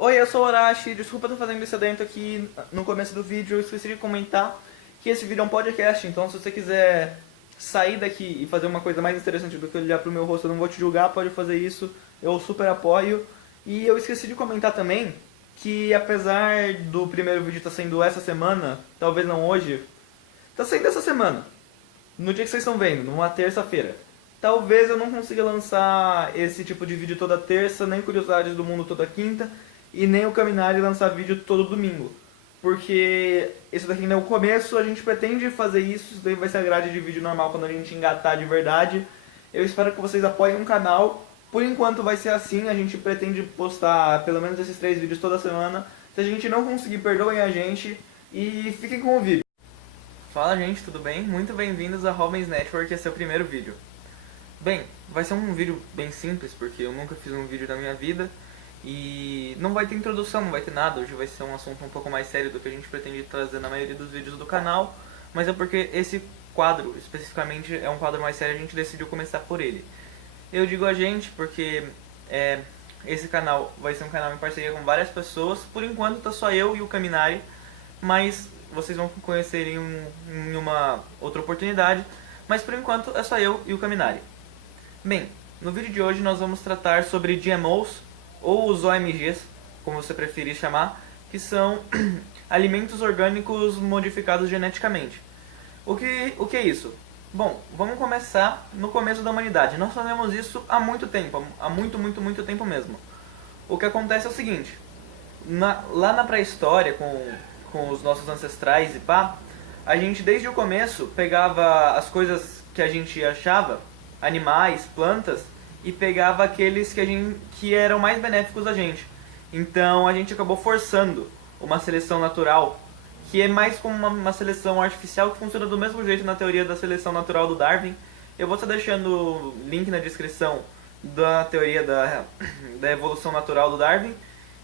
Oi, eu sou o Arashi, desculpa estar fazendo esse adentro aqui no começo do vídeo, eu esqueci de comentar que esse vídeo é um podcast, então se você quiser sair daqui e fazer uma coisa mais interessante do que olhar pro meu rosto, eu não vou te julgar, pode fazer isso, eu super apoio. E eu esqueci de comentar também que apesar do primeiro vídeo estar sendo essa semana, talvez não hoje, tá saindo essa semana, no dia que vocês estão vendo, numa terça-feira. Talvez eu não consiga lançar esse tipo de vídeo toda terça, nem Curiosidades do Mundo toda quinta, e nem o Caminhar e lançar vídeo todo domingo. Porque esse daqui ainda é o começo, a gente pretende fazer isso daí vai ser a grade de vídeo normal quando a gente engatar de verdade. Eu espero que vocês apoiem o canal. Por enquanto vai ser assim, a gente pretende postar pelo menos esses 3 vídeos toda semana. Se a gente não conseguir, perdoem a gente e fiquem com o vídeo. Fala gente, tudo bem? Muito bem-vindos a Robins Network, esse é o primeiro vídeo. Bem, vai ser um vídeo bem simples, porque eu nunca fiz um vídeo na minha vida. E não vai ter introdução, não vai ter nada, hoje vai ser um assunto um pouco mais sério do que a gente pretende trazer na maioria dos vídeos do canal. Mas é porque esse quadro, especificamente, é um quadro mais sério, a gente decidiu começar por ele. Eu digo a gente porque esse canal vai ser um canal em parceria com várias pessoas. Por enquanto tá só eu e o Caminari, mas vocês vão conhecer em uma outra oportunidade. Mas por enquanto é só eu e o Caminari. Bem, no vídeo de hoje nós vamos tratar sobre GMOs, ou os OMGs, como você preferir chamar, que são alimentos orgânicos modificados geneticamente. O que é isso? Bom, vamos começar no começo da humanidade. Nós fazemos isso há muito tempo, há muito tempo mesmo. O que acontece é o seguinte, lá na pré-história, com os nossos ancestrais e pá, a gente desde o começo pegava as coisas que a gente achava, animais, plantas, e pegava aqueles que eram mais benéficos a gente. Então a gente acabou forçando uma seleção natural, que é mais como uma seleção artificial que funciona do mesmo jeito na teoria da seleção natural do Darwin. Eu vou estar deixando o link na descrição da teoria da evolução natural do Darwin.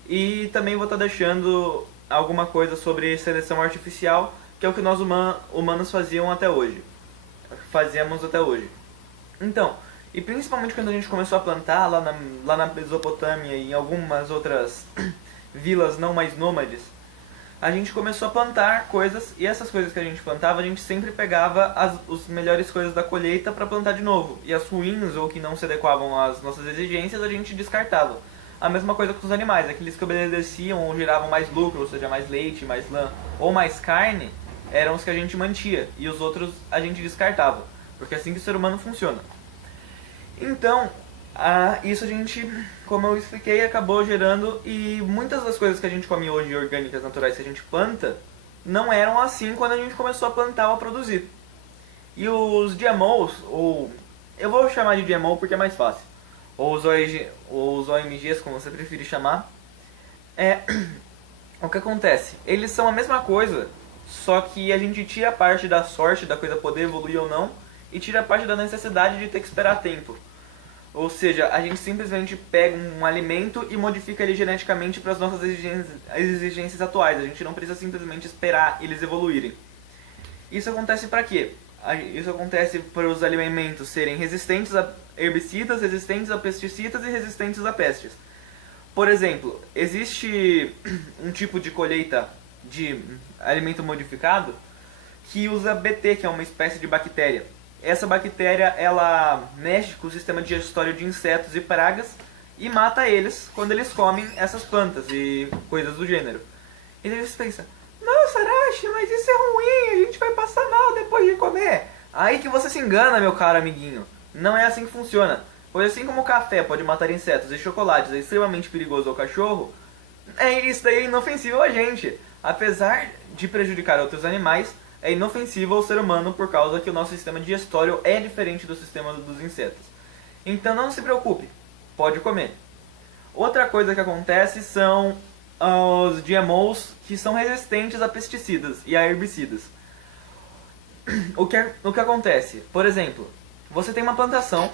E também vou estar deixando alguma coisa sobre seleção artificial, que é o que nós humanos fazíamos até hoje. Então, e principalmente quando a gente começou a plantar lá na Mesopotâmia e em algumas outras vilas não mais nômades, a gente começou a plantar coisas, e essas coisas que a gente plantava, a gente sempre pegava as melhores coisas da colheita para plantar de novo. E as ruins, ou que não se adequavam às nossas exigências, a gente descartava. A mesma coisa com os animais, aqueles que obedeciam ou geravam mais lucro, ou seja, mais leite, mais lã, ou mais carne, eram os que a gente mantia, e os outros a gente descartava. Porque é assim que o ser humano funciona. Então, isso a gente, como eu expliquei, acabou gerando, e muitas das coisas que a gente come hoje, orgânicas, naturais, que a gente planta, não eram assim quando a gente começou a plantar ou a produzir. E os GMOs, ou eu vou chamar de GMO porque é mais fácil, ou os OMGs, como você preferir chamar, o que acontece? Eles são a mesma coisa, só que a gente tira a parte da sorte da coisa poder evoluir ou não, e tira a parte da necessidade de ter que esperar tempo. Ou seja, a gente simplesmente pega um alimento e modifica ele geneticamente para as nossas exigências atuais. A gente não precisa simplesmente esperar eles evoluírem. Isso acontece para quê? Isso acontece para os alimentos serem resistentes a herbicidas, resistentes a pesticidas e resistentes a pestes. Por exemplo, existe um tipo de colheita de alimento modificado que usa BT, que é uma espécie de bactéria. Essa bactéria, ela mexe com o sistema digestório de insetos e pragas e mata eles quando eles comem essas plantas e coisas do gênero. E eles pensam, nossa, Arashi, mas isso é ruim, a gente vai passar mal depois de comer. Aí que você se engana, meu caro amiguinho. Não é assim que funciona. Pois assim como o café pode matar insetos e chocolates é extremamente perigoso ao cachorro, isso daí é inofensivo a gente. Apesar de prejudicar outros animais, é inofensivo ao ser humano por causa que o nosso sistema digestório é diferente do sistema dos insetos. Então não se preocupe, pode comer. Outra coisa que acontece são os GMOs que são resistentes a pesticidas e a herbicidas. O que acontece? Por exemplo, você tem uma plantação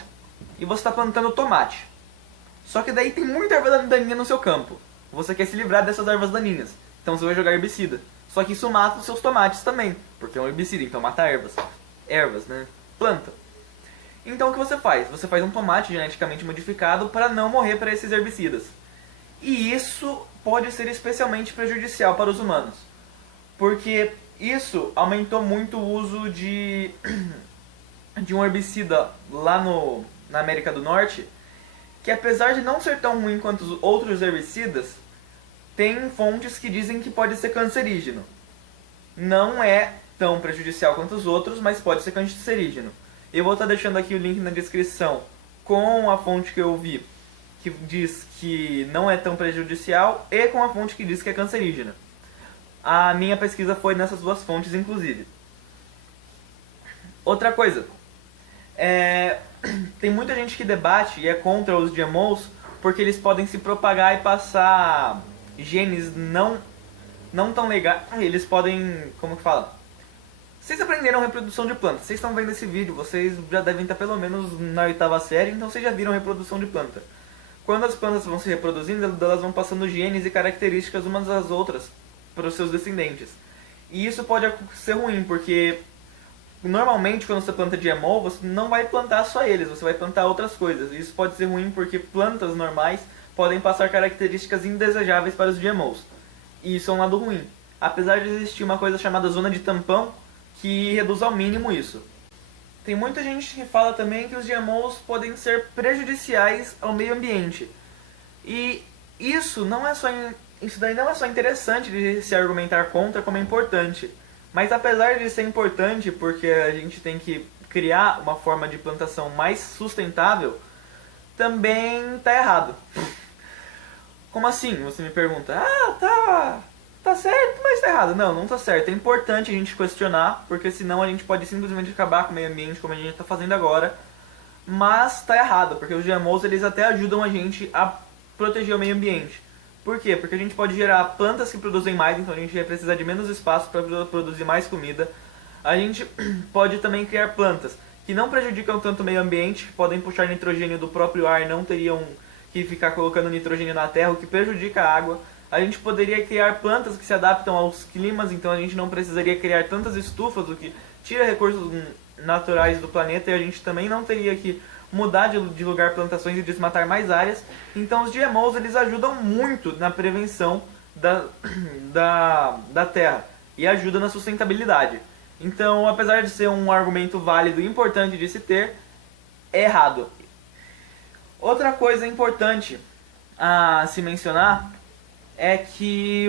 e você está plantando tomate. Só que daí tem muita erva daninha no seu campo. Você quer se livrar dessas ervas daninhas, então você vai jogar herbicida. Só que isso mata os seus tomates também, porque é um herbicida, então mata ervas. Ervas, né? Planta. Então o que você faz? Você faz um tomate geneticamente modificado para não morrer para esses herbicidas. E isso pode ser especialmente prejudicial para os humanos, porque isso aumentou muito o uso de um herbicida lá na América do Norte, que apesar de não ser tão ruim quanto os outros herbicidas, tem fontes que dizem que pode ser cancerígeno. Não é tão prejudicial quanto os outros, mas pode ser cancerígeno. Eu vou estar deixando aqui o link na descrição com a fonte que eu vi, que diz que não é tão prejudicial, e com a fonte que diz que é cancerígena. A minha pesquisa foi nessas duas fontes, inclusive. Outra coisa, tem muita gente que debate e é contra os GMOs porque eles podem se propagar e passar genes não tão legais. Eles podem, como que fala? Vocês aprenderam reprodução de plantas, vocês estão vendo esse vídeo, vocês já devem estar pelo menos na 8ª série, então vocês já viram reprodução de planta. Quando as plantas vão se reproduzindo, elas vão passando genes e características umas às outras para os seus descendentes. E isso pode ser ruim, porque normalmente quando você planta GMO, você não vai plantar só eles, você vai plantar outras coisas. E isso pode ser ruim porque plantas normais podem passar características indesejáveis para os GMOs. E isso é um lado ruim. Apesar de existir uma coisa chamada zona de tampão, que reduz ao mínimo isso. Tem muita gente que fala também que os GMOs podem ser prejudiciais ao meio ambiente. E isso daí não é só interessante de se argumentar contra, como é importante. Mas apesar de ser importante, porque a gente tem que criar uma forma de plantação mais sustentável, também está errado. Como assim? Você me pergunta. Tá certo, mas tá errado. Não, não tá certo. É importante a gente questionar, porque senão a gente pode simplesmente acabar com o meio ambiente como a gente está fazendo agora. Mas tá errado, porque os GMOs eles até ajudam a gente a proteger o meio ambiente. Por quê? Porque a gente pode gerar plantas que produzem mais, então a gente vai precisar de menos espaço para produzir mais comida. A gente pode também criar plantas que não prejudicam tanto o meio ambiente, que podem puxar nitrogênio do próprio ar, não teriam que ficar colocando nitrogênio na terra, o que prejudica a água. A gente poderia criar plantas que se adaptam aos climas, então a gente não precisaria criar tantas estufas, o que tira recursos naturais do planeta, e a gente também não teria que mudar de lugar plantações e desmatar mais áreas. Então os GMOs eles ajudam muito na prevenção da terra e ajudam na sustentabilidade. Então, apesar de ser um argumento válido e importante de se ter, é errado. Outra coisa importante a se mencionar é que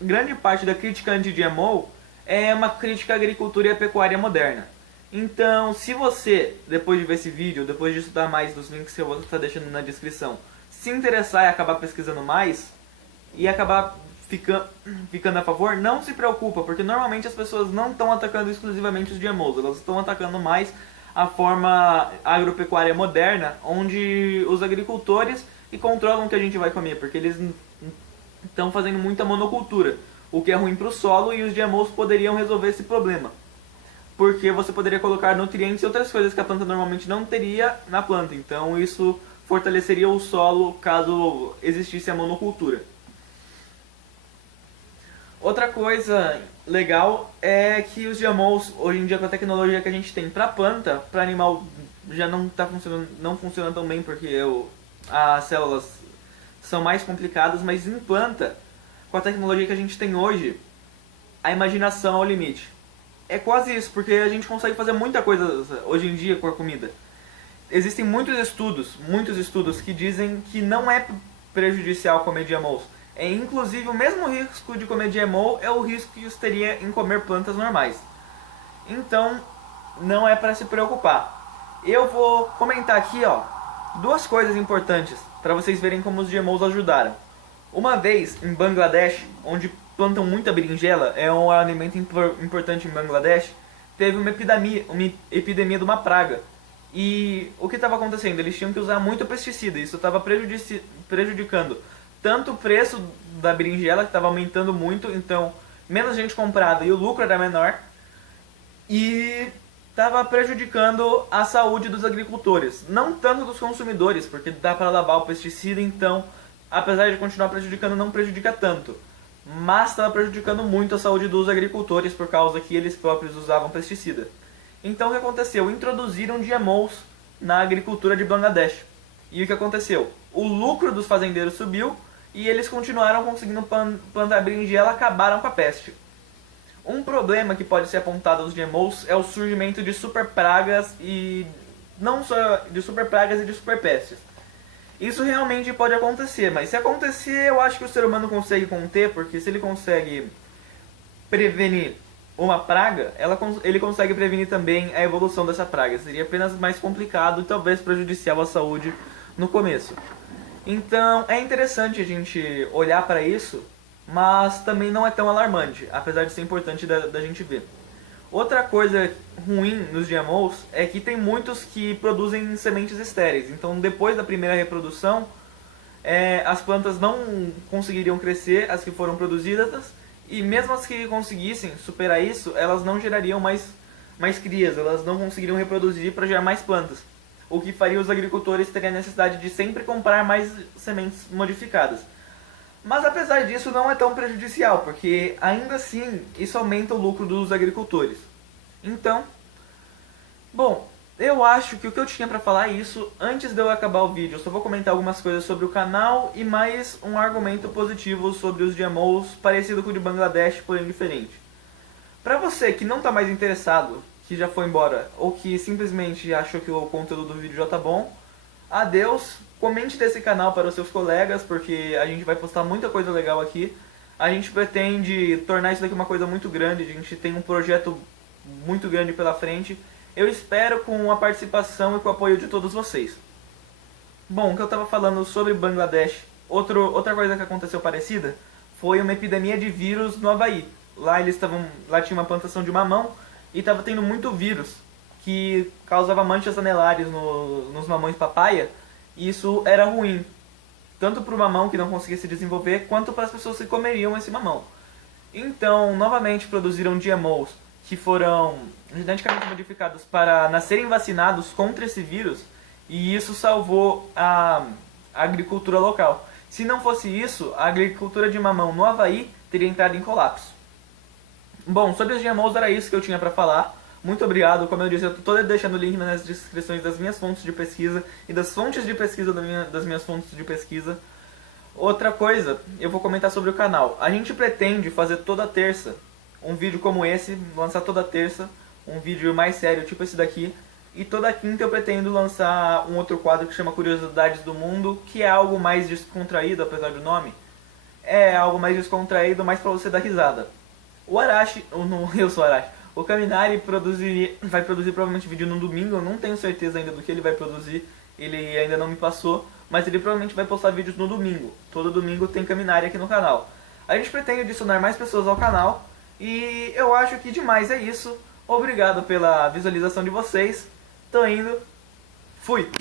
grande parte da crítica anti-GMO é uma crítica à agricultura e à pecuária moderna. Então, se você, depois de ver esse vídeo, depois de estudar mais dos links que eu vou estar deixando na descrição, se interessar e acabar pesquisando mais, e acabar ficando a favor, não se preocupa, porque normalmente as pessoas não estão atacando exclusivamente os GMOs, elas estão atacando mais a forma agropecuária moderna, onde os agricultores controlam o que a gente vai comer, porque eles estão fazendo muita monocultura, o que é ruim para o solo, e os GMOs poderiam resolver esse problema. Porque você poderia colocar nutrientes e outras coisas que a planta normalmente não teria na planta. Então isso fortaleceria o solo caso existisse a monocultura. Outra coisa legal é que os GMOs, hoje em dia com a tecnologia que a gente tem para planta, para animal já não funciona tão bem porque as células são mais complicadas, mas em planta, com a tecnologia que a gente tem hoje, a imaginação é o limite. É quase isso, porque a gente consegue fazer muita coisa hoje em dia com a comida. Existem muitos estudos que dizem que não é prejudicial comer GMOs. Inclusive, o mesmo risco de comer GMO é o risco que você teria em comer plantas normais. Então, não é para se preocupar. Eu vou comentar aqui, duas coisas importantes para vocês verem como os GMOs ajudaram. Uma vez, em Bangladesh, onde plantam muita berinjela, é um alimento importante em Bangladesh, teve uma epidemia de uma praga. E o que estava acontecendo? Eles tinham que usar muito pesticida, isso estava prejudicando tanto o preço da berinjela, que estava aumentando muito, então menos gente comprava e o lucro era menor, e estava prejudicando a saúde dos agricultores, não tanto dos consumidores, porque dá para lavar o pesticida, então apesar de continuar prejudicando, não prejudica tanto. Mas estava prejudicando muito a saúde dos agricultores por causa que eles próprios usavam pesticida. Então o que aconteceu? Introduziram GMOs na agricultura de Bangladesh. E o que aconteceu? O lucro dos fazendeiros subiu e eles continuaram conseguindo plantar berinjela, acabaram com a peste. Um problema que pode ser apontado aos GMOs é o surgimento de super pragas e não só de super pragas e de super pestes. Isso realmente pode acontecer, mas se acontecer, eu acho que o ser humano consegue conter, porque se ele consegue prevenir uma praga, ele consegue prevenir também a evolução dessa praga. Seria apenas mais complicado e talvez prejudicial à saúde no começo. Então é interessante a gente olhar para isso, mas também não é tão alarmante, apesar de ser importante da gente ver. Outra coisa ruim nos GMOs é que tem muitos que produzem sementes estéreis. Então depois da primeira reprodução, as plantas não conseguiriam crescer, as que foram produzidas, e mesmo as que conseguissem superar isso, elas não gerariam mais crias, elas não conseguiriam reproduzir para gerar mais plantas. O que faria os agricultores terem a necessidade de sempre comprar mais sementes modificadas. Mas apesar disso não é tão prejudicial, porque ainda assim isso aumenta o lucro dos agricultores. Então, bom, eu acho que o que eu tinha pra falar é isso. Antes de eu acabar o vídeo, eu só vou comentar algumas coisas sobre o canal e mais um argumento positivo sobre os GMOs, parecido com o de Bangladesh, porém diferente. Pra você que não tá mais interessado, que já foi embora, ou que simplesmente achou que o conteúdo do vídeo já tá bom, adeus. Comente desse canal para os seus colegas, porque a gente vai postar muita coisa legal aqui. A gente pretende tornar isso daqui uma coisa muito grande, a gente tem um projeto muito grande pela frente. Eu espero com a participação e com o apoio de todos vocês. Bom, o que eu estava falando sobre Bangladesh, outra coisa que aconteceu parecida, foi uma epidemia de vírus no Havaí. Lá tinha uma plantação de mamão e estava tendo muito vírus, que causava manchas anelares nos mamões papaya. E isso era ruim, tanto para o mamão que não conseguia se desenvolver, quanto para as pessoas que comeriam esse mamão. Então, novamente produziram GMOs que foram geneticamente modificados para nascerem vacinados contra esse vírus, e isso salvou a agricultura local. Se não fosse isso, a agricultura de mamão no Havaí teria entrado em colapso. Bom, sobre os GMOs era isso que eu tinha para falar. Muito obrigado, como eu disse, eu estou deixando o link nas descrições das minhas fontes de pesquisa e das fontes de pesquisa das minhas fontes de pesquisa. Outra coisa, eu vou comentar sobre o canal. A gente pretende fazer toda terça um vídeo como esse, lançar toda terça um vídeo mais sério, tipo esse daqui. E toda quinta eu pretendo lançar um outro quadro que chama Curiosidades do Mundo, que é algo mais descontraído, apesar do nome. É algo mais descontraído, mais pra você dar risada. O Arashi, eu sou o Arashi. O Kaminari vai produzir provavelmente vídeo no domingo, eu não tenho certeza ainda do que ele vai produzir, ele ainda não me passou, mas ele provavelmente vai postar vídeos no domingo. Todo domingo tem Kaminari aqui no canal. A gente pretende adicionar mais pessoas ao canal, e eu acho que demais é isso. Obrigado pela visualização de vocês, tô indo, fui!